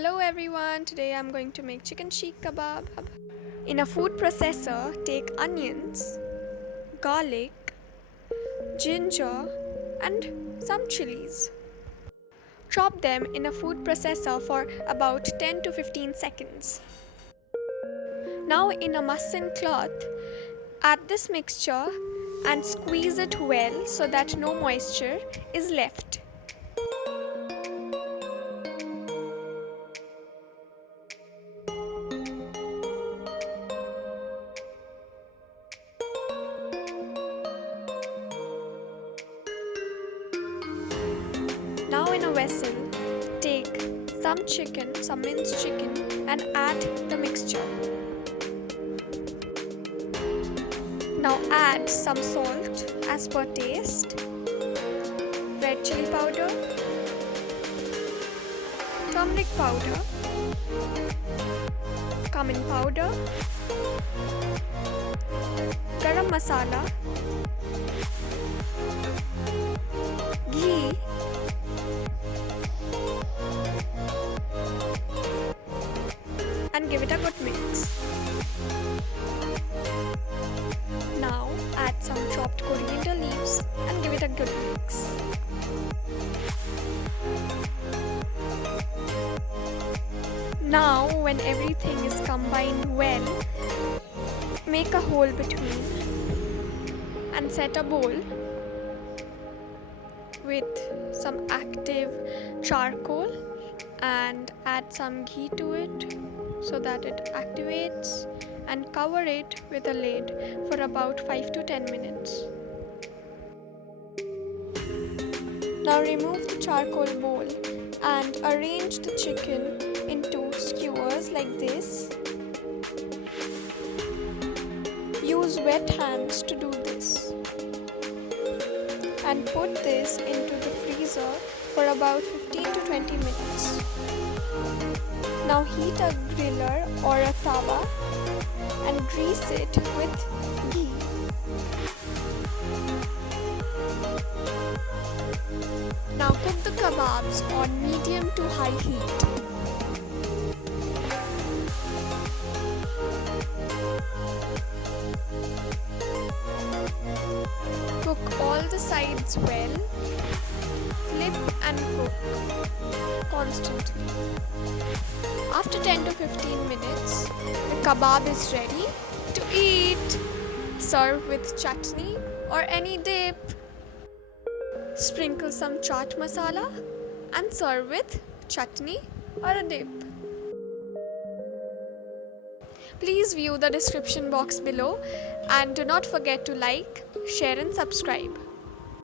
Hello everyone, today I'm going to make Chicken Seekh Kebab. In a food processor, take onions, garlic, ginger and some chillies. Chop them in a food processor for about 10 to 15 seconds. Now in a muslin cloth, add this mixture and squeeze it well so that no moisture is left. Now in a vessel, take some minced chicken and add the mixture. Now add some salt as per taste, red chilli powder, turmeric powder, cumin powder, garam masala, ghee, and give it a good mix. Now add some chopped coriander leaves and give it a good mix. Now when everything is combined well, make a hole between and set a bowl with some active charcoal and add some ghee to it so that it activates, and cover it with a lid for about 5 to 10 minutes. Now remove the charcoal bowl and arrange the chicken into skewers like this. Use wet hands to do this and put this into the freezer for about 15 to 20 minutes. Now heat a griller or a tawa and grease it with ghee. Now cook the kebabs on medium to high heat. Cook all the sides well. Flip and cook constantly. After 10 to 15 minutes, the kebab is ready to eat. Serve with chutney or any dip. Sprinkle some chaat masala and serve with chutney or a dip. Please view the description box below and do not forget to like, share and subscribe.